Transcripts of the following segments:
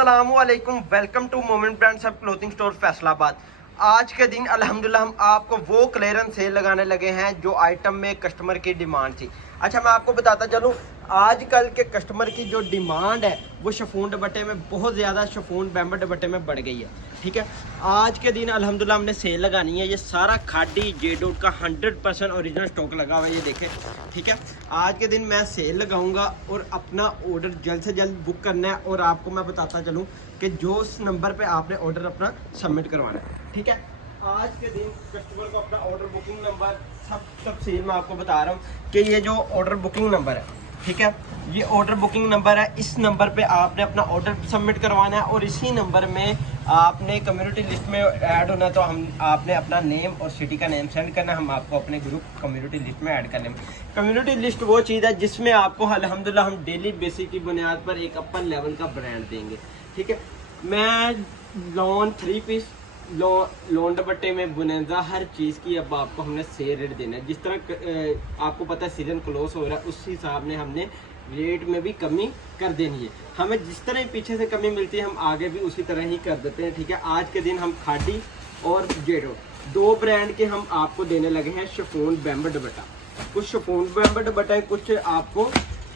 अस्सलामुअलैकुम, welcome to moment brands of clothing store Faisalabad. आज के दिन अल्हम्दुलिल्लाह हम आपको वो क्लियरेंस सेल लगाने लगे हैं जो आइटम में कस्टमर की डिमांड थी। अच्छा, मैं आपको बताता चलूँ, आजकल के कस्टमर की जो डिमांड है वो शिफॉन दुपट्टे में बहुत ज़्यादा, शिफॉन बैम्बर दुपट्टे में बढ़ गई है। ठीक है, आज के दिन अल्हम्दुलिल्लाह हमने सेल लगानी है। ये सारा खादी जेडोट का 100% ओरिजिनल स्टॉक लगा हुआ है, ये देखें। ठीक है, आज के दिन मैं सेल लगाऊंगा और अपना ऑर्डर जल्द से जल्द बुक करना है। और आपको मैं बताता चलूँ कि जो उस नंबर पे आपने ऑर्डर अपना सबमिट करवाना है। ठीक है, आज के दिन कस्टमर को अपना ऑर्डर बुकिंग नंबर सब तफसील मैं आपको बता रहा हूँ कि ये जो ऑर्डर बुकिंग नंबर है, ठीक है, ये ऑर्डर बुकिंग नंबर है। इस नंबर पे आपने अपना ऑर्डर सबमिट करवाना है और इसी नंबर में आपने कम्युनिटी लिस्ट में ऐड होना है। तो हम आपने अपना नेम और सिटी का नेम सेंड करना है, हम आपको अपने ग्रुप कम्युनिटी लिस्ट में ऐड कर लेंगे। कम्युनिटी लिस्ट वो चीज़ है जिसमें आपको अल्हम्दुलिल्लाह हम डेली बेसिस की बुनियाद पर एक अपर लेवल का ब्रांड देंगे। ठीक है, मैं लॉन 3 पीस लोन दुपट्टे में बुनंदा हर चीज़ की अब आपको हमने सेल रेट देना है। जिस तरह आपको पता है सीजन क्लोज हो रहा है, उस हिसाब ने हमने रेट में भी कमी कर देनी है। हमें जिस तरह पीछे से कमी मिलती है हम आगे भी उसी तरह ही कर देते हैं। ठीक है, आज के दिन हम खादी और जेडो दो ब्रांड के हम आपको देने लगे हैं शिफॉन बैम्बर दुपट्टा। कुछ शिफॉन बैम्बर दुपट्टा है, कुछ आपको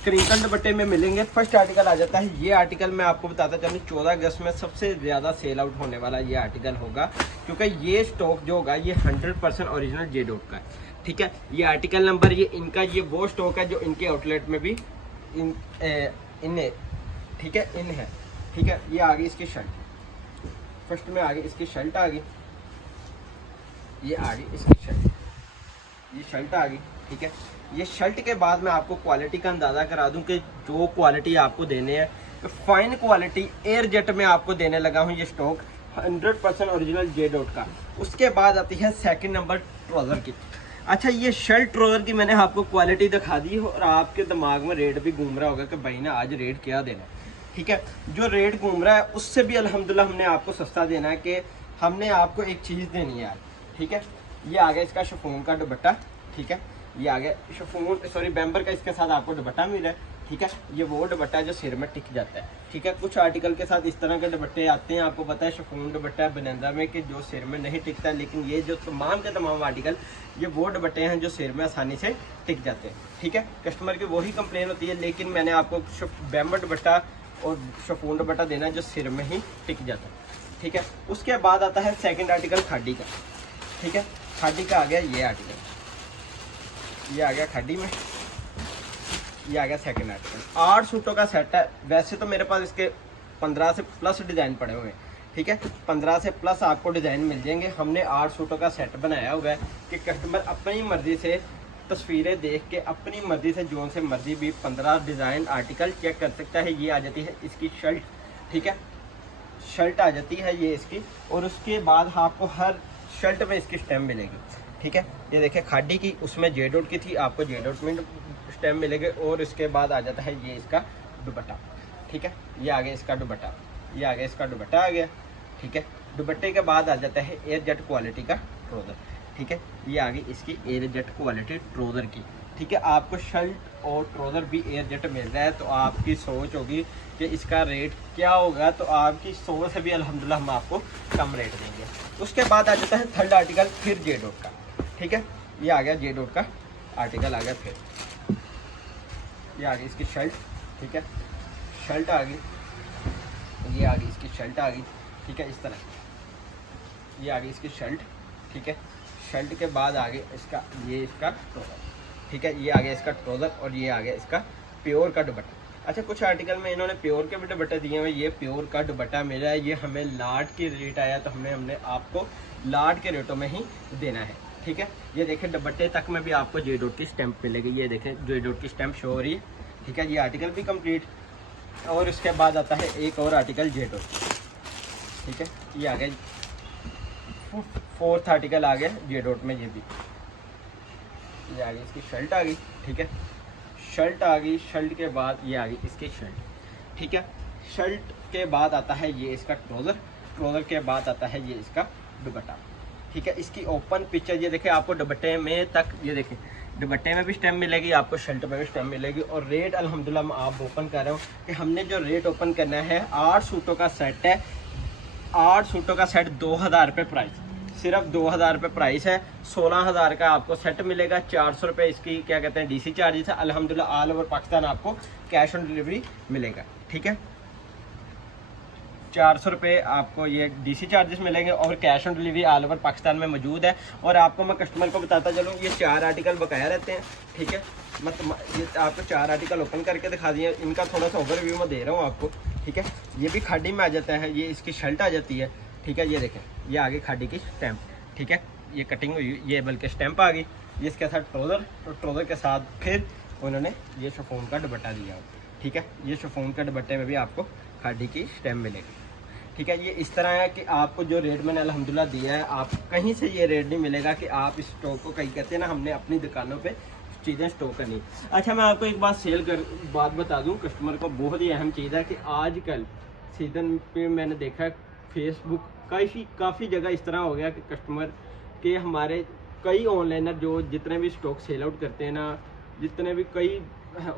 क्रिंकल दुपट्टे में मिलेंगे। फर्स्ट आर्टिकल आ जाता है, ये आर्टिकल मैं आपको बताता चलूँ 14 अगस्त में सबसे ज़्यादा सेल आउट होने वाला ये आर्टिकल होगा, क्योंकि ये स्टॉक जो होगा ये 100% ओरिजिनल जेडोट का है। ठीक है, ये आर्टिकल नंबर ये इनका, ये वो स्टॉक है जो इनके आउटलेट में भी इन ठीक है इन है। ठीक है, ये आ गई इसकी शर्ट, फर्स्ट में आ गई इसकी शर्ट आ गई, ये आ गई इसकी शर्ट, ये शर्ट आ गई। ठीक है, ये शर्ट के बाद मैं आपको क्वालिटी का अंदाज़ा करा दूं कि जो क्वालिटी आपको देने हैं फाइन क्वालिटी एयर जेट में आपको देने लगा हूं। ये स्टॉक 100% ओरिजिनल जेडोट का। उसके बाद आती है सेकंड नंबर ट्राउज़र की। अच्छा, ये शर्ट ट्राउज़र की मैंने आपको क्वालिटी दिखा दी और आपके दिमाग में रेट भी घूम रहा होगा कि भाई ना आज रेट क्या देना। ठीक है, जो रेट घूम रहा है उससे भी अल्हम्दुलिल्लाह हमने आपको सस्ता देना है कि हमने आपको एक चीज़ देनी है। ठीक है, ये आ गया इसका शिफॉन का दुपट्टा। ठीक है, ये आ गया शिफॉन बैम्बर का, इसके साथ आपको दुपट्टा मिला है। ठीक है, ये वो दुपट्टा है जो सिर में टिक जाता है। ठीक है, कुछ आर्टिकल के साथ इस तरह के दुपट्टे आते हैं, आपको पता है शिफॉन दुपट्टा बनंदा में कि जो सिर में नहीं टिकता, लेकिन ये जो तमाम के तमाम आर्टिकल ये वो दुपट्टे हैं जो सिर में आसानी से टिक जाते हैं। ठीक है, कस्टमर की वही कंप्लेन होती है, लेकिन मैंने आपको बैम्बर दुपट्टा और शिफॉन दुपट्टा देना है जो सिर में ही टिक जाता है। ठीक है, उसके बाद आता है सेकेंड आर्टिकल खादी का। ठीक है, खादी का आ गया ये आर्टिकल, ये आ गया खादी में, ये आ गया सेकंड आर्टिकल। 8 सूटों का सेट है। वैसे तो मेरे पास इसके 15 से प्लस डिज़ाइन पड़े हुए हैं। ठीक है, 15 से प्लस आपको डिज़ाइन मिल जाएंगे। हमने 8 सूटों का सेट बनाया हुआ है कि कस्टमर अपनी मर्ज़ी से तस्वीरें देख के अपनी मर्ज़ी से जो से मर्ज़ी भी 15 डिज़ाइन आर्टिकल चेक कर सकता है। ये आ जाती है इसकी शर्ट। ठीक है, शर्ट आ जाती है ये इसकी, और उसके बाद आपको हर शर्ट में इसकी स्टैम्प मिलेगी। ठीक है, ये देखिए खादी की, उसमें जेडोट की थी, आपको जेडोट में स्टैम्प मिलेंगे। और इसके बाद आ जाता है ये इसका दुपट्टा। ठीक है, ये आ गया इसका दुपट्टा, ये आ गया इसका दुपट्टा आ गया। ठीक है, दुपट्टे के बाद आ जाता है एयर जेट क्वालिटी का ट्राउज़र। ठीक है, ये आ गई इसकी एयर जेट क्वालिटी ट्राउज़र की। ठीक है, आपको शर्ट और ट्राउज़र भी एयर जेट मिल रहा है, तो आपकी सोच होगी कि इसका रेट क्या होगा, तो आपकी सोच से भी अल्हम्दुलिल्लाह हम आपको कम रेट देंगे। उसके बाद आ जाता है थर्ड आर्टिकल फिर जेडोट का। ठीक है, ये आ गया जेडोट का आर्टिकल आ गया, फिर ये आ गई इसकी शर्ट। ठीक है, शर्ट आ गई, ये आ गई इसकी शर्ट आ गई। ठीक है, इस तरह ये आ गई इसकी शर्ट। ठीक है, शर्ट के बाद आ गया इसका ये इसका ट्राउज़र। ठीक है, ये आ गया इसका ट्राउज़र और ये आ गया इसका प्योर का दुपट्टा। अच्छा, कुछ आर्टिकल में इन्होंने प्योर के भी दुपट्टे दिए हुए, ये प्योर का दुपट्टा मिला है। ये हमें लाट की रेट आया, तो हमने आपको लाट के रेटों में ही देना है। ठीक है, ये देखें दुपट्टे तक में भी आपको जेडोट की स्टैंप मिलेगी, ये देखें जेडोट की स्टैंप शो हो रही है। ठीक है, ये आर्टिकल भी कंप्लीट। और उसके बाद आता है एक और आर्टिकल जेडोट। ठीक है, ये आ गया फोर्थ आर्टिकल आ गया जेडोट में, ये भी ये आ गई इसकी शर्ट आ गई। ठीक है, शर्ट आ गई, शर्ट के बाद ये आ गई इसकी शर्ट। ठीक है, शर्ट के बाद आता है ये इसका ट्राउज़र, ट्राउज़र के बाद आता है ये इसका दुपट्टा। ठीक है, इसकी ओपन पिक्चर ये देखें, आपको दुपट्टे में तक ये देखें दुपट्टे में भी स्टैम्प मिलेगी आपको, शर्ट में भी स्टैम्प मिलेगी। और रेट अल्हम्दुलिल्लाह मैं आप ओपन कर रहा हूँ कि हमने जो रेट ओपन करना है 8 सूटों का सेट है, 8 सूटों का सेट 2000 रुपये प्राइस, सिर्फ 2000 रुपये प्राइस है। 16,000 का आपको सेट मिलेगा, 400 रुपये इसकी क्या कहते हैं DC चार्जेस है। अल्हम्दुलिल्लाह ऑल ओवर पाकिस्तान आपको कैश ऑन डिलीवरी मिलेगा, ठीक है। 400 रुपये आपको ये DC चार्जेस मिलेंगे और cash on delivery all over Pakistan में मौजूद है। और आपको मैं कस्टमर को बताता चलूँ, ये 4 आर्टिकल बकाया रहते हैं, ठीक है। मतलब ये आपको 4 आर्टिकल ओपन करके दिखा दिए, इनका थोड़ा सा ओवरव्यू मैं दे रहा हूँ आपको, ठीक है। ये भी खाड़ी में आ जाता है, ये इसकी शर्ट आ जाती है, ठीक है। ये देखें, ये आगे खाड़ी की स्टैम्प, ठीक है। ये कटिंग हुई, ये बल्कि स्टैम्प आ गई, ये इसके साथ ट्राउज़र, और ट्राउज़र के साथ फिर उन्होंने ये शिफॉन का दुपट्टा दिया, ठीक है। ये शिफॉन के दुपट्टे में भी आपको खाड़ी की स्टैम्प मिलेगी, ठीक है। ये इस तरह है कि आपको जो रेट मैंने अल्हम्दुलिल्लाह दिया है, आप कहीं से ये रेट नहीं मिलेगा कि आप इस स्टॉक को, कहीं कहते हैं ना हमने अपनी दुकानों पे चीज़ें स्टॉक करनी। अच्छा, मैं आपको एक बात बता दूं, कस्टमर को बहुत ही अहम चीज़ है कि आजकल सीज़न पे मैंने देखा है फेसबुक काफ़ी जगह इस तरह हो गया कि कस्टमर के हमारे कई ऑनलाइनर जो जितने भी स्टॉक सेल आउट करते हैं ना, जितने भी कई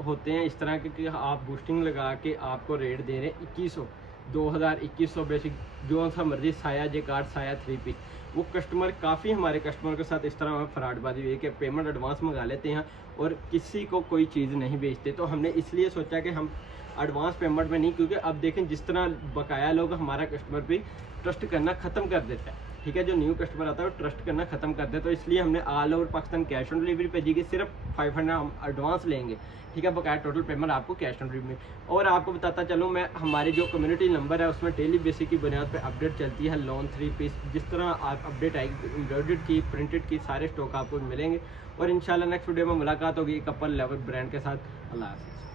होते हैं इस तरह के कि आप बूस्टिंग लगा के आपको रेट दे रहे हैं 2100, 2000, 2100 बेसिक जो सा मर्जी साया जेकार्ड साया 3 पीस। वो कस्टमर काफ़ी हमारे कस्टमर के साथ इस तरह फ्रॉडबाजी हुई है कि पेमेंट एडवांस मंगा लेते हैं और किसी को कोई चीज़ नहीं बेचते। तो हमने इसलिए सोचा कि हम एडवांस पेमेंट में नहीं, क्योंकि अब देखें जिस तरह बकाया लोग हमारा कस्टमर पे ट्रस्ट करना ख़त्म कर देता है, ठीक है। जो न्यू कस्टमर आता है वो ट्रस्ट करना ख़त्म कर दे, तो इसलिए हमने all over Pakistan cash on delivery भेजेगी, सिर्फ 500 हम एडवांस लेंगे, ठीक है। बकाया टोटल पेमेंट आपको कैश ऑन डिलीवरी में। और आपको बताता चलूँ मैं, हमारी जो कम्युनिटी नंबर है उसमें डेली बेसिस की बुनियाद पर अपडेट चलती है, लॉन 3 पीस जिस तरह आप अपडेट आएगी, एम्ब्रॉयडर्ड की, प्रिंटेड की, सारे स्टॉक आपको मिलेंगे। और इंशाल्लाह नेक्स्ट वीडियो में मुलाकात होगी कपल लेवल ब्रांड के साथ। अल्लाह हाफ़िज़।